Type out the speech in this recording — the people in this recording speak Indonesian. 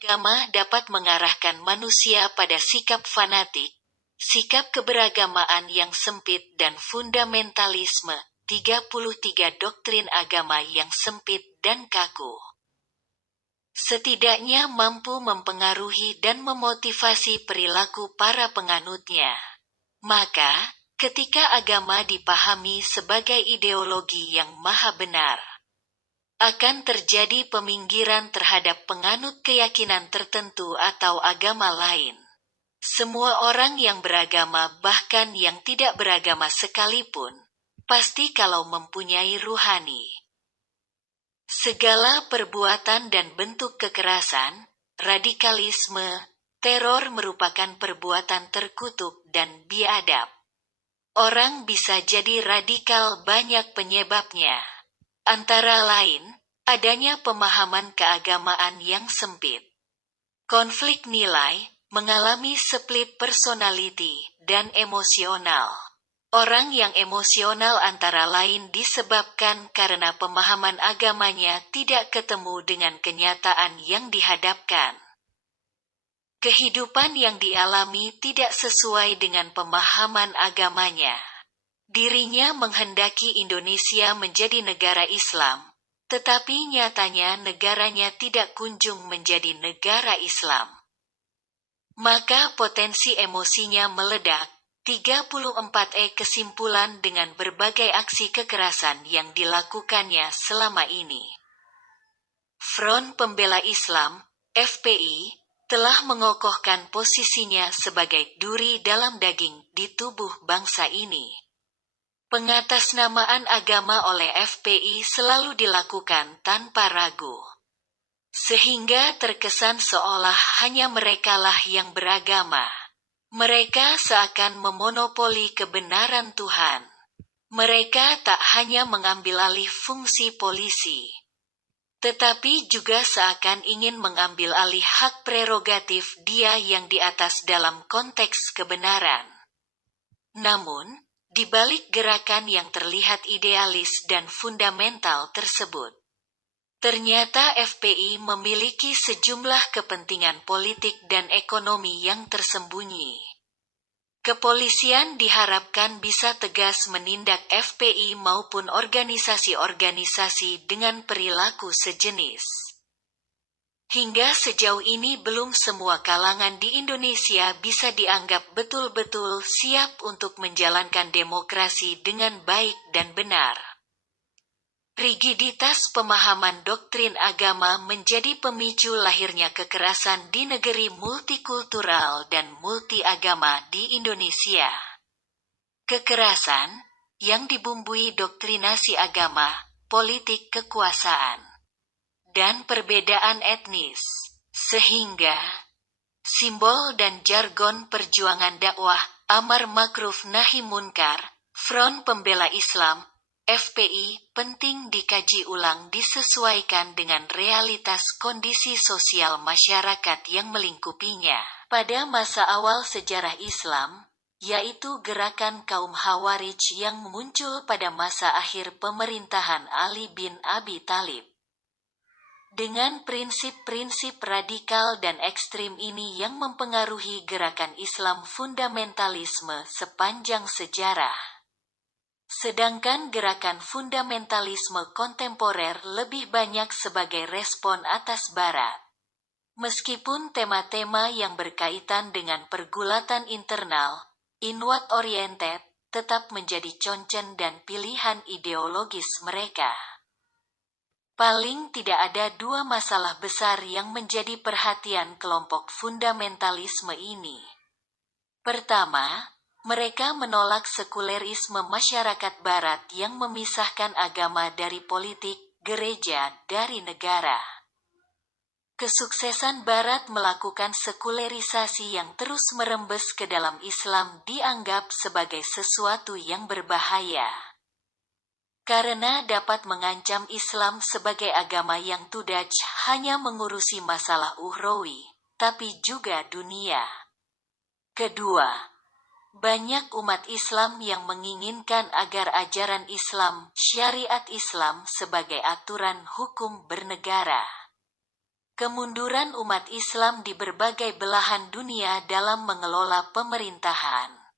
Agama dapat mengarahkan manusia pada sikap fanatik, sikap keberagamaan yang sempit dan fundamentalisme. 33 doktrin agama yang sempit dan kaku setidaknya mampu mempengaruhi dan memotivasi perilaku para penganutnya. Maka, ketika agama dipahami sebagai ideologi yang maha benar, akan terjadi peminggiran terhadap penganut keyakinan tertentu atau agama lain. Semua orang yang beragama, bahkan yang tidak beragama sekalipun, pasti kalau mempunyai ruhani. Segala perbuatan dan bentuk kekerasan, radikalisme, teror merupakan perbuatan terkutuk dan biadab. Orang bisa jadi radikal banyak penyebabnya. Antara lain, adanya pemahaman keagamaan yang sempit. Konflik nilai, mengalami split personality, dan emosional. Orang yang emosional antara lain disebabkan karena pemahaman agamanya tidak ketemu dengan kenyataan yang dihadapkan. Kehidupan yang dialami tidak sesuai dengan pemahaman agamanya. Dirinya menghendaki Indonesia menjadi negara Islam, tetapi nyatanya negaranya tidak kunjung menjadi negara Islam. Maka potensi emosinya meledak. 34 kesimpulan dengan berbagai aksi kekerasan yang dilakukannya selama ini. Front Pembela Islam, FPI, telah mengokohkan posisinya sebagai duri dalam daging di tubuh bangsa ini. Pengatasnamaan agama oleh FPI selalu dilakukan tanpa ragu. Sehingga terkesan seolah hanya merekalah yang beragama. Mereka seakan memonopoli kebenaran Tuhan. Mereka tak hanya mengambil alih fungsi polisi, tetapi juga seakan ingin mengambil alih hak prerogatif Dia yang di atas dalam konteks kebenaran. Namun, di balik gerakan yang terlihat idealis dan fundamental tersebut, ternyata FPI memiliki sejumlah kepentingan politik dan ekonomi yang tersembunyi. Kepolisian diharapkan bisa tegas menindak FPI maupun organisasi-organisasi dengan perilaku sejenis. Hingga sejauh ini belum semua kalangan di Indonesia bisa dianggap betul-betul siap untuk menjalankan demokrasi dengan baik dan benar. Rigiditas pemahaman doktrin agama menjadi pemicu lahirnya kekerasan di negeri multikultural dan multiagama di Indonesia. Kekerasan yang dibumbui doktrinasi agama, politik kekuasaan, dan perbedaan etnis, sehingga simbol dan jargon perjuangan dakwah, amar makruf nahi munkar, Front Pembela Islam, FPI, penting dikaji ulang disesuaikan dengan realitas kondisi sosial masyarakat yang melingkupinya. Pada masa awal sejarah Islam, yaitu gerakan kaum Khawarij yang muncul pada masa akhir pemerintahan Ali bin Abi Thalib. Dengan prinsip-prinsip radikal dan ekstrim ini yang mempengaruhi gerakan Islam fundamentalisme sepanjang sejarah. Sedangkan gerakan fundamentalisme kontemporer lebih banyak sebagai respon atas Barat. Meskipun tema-tema yang berkaitan dengan pergulatan internal, inward-oriented, tetap menjadi concern dan pilihan ideologis mereka. Paling tidak ada dua masalah besar yang menjadi perhatian kelompok fundamentalisme ini. Pertama, mereka menolak sekulerisme masyarakat Barat yang memisahkan agama dari politik, gereja dari negara. Kesuksesan Barat melakukan sekulerisasi yang terus merembes ke dalam Islam dianggap sebagai sesuatu yang berbahaya. Karena dapat mengancam Islam sebagai agama yang tudaj hanya mengurusi masalah ukhrawi, tapi juga dunia. Kedua, banyak umat Islam yang menginginkan agar ajaran Islam, syariat Islam sebagai aturan hukum bernegara. kemunduran umat Islam di berbagai belahan dunia dalam mengelola pemerintahan.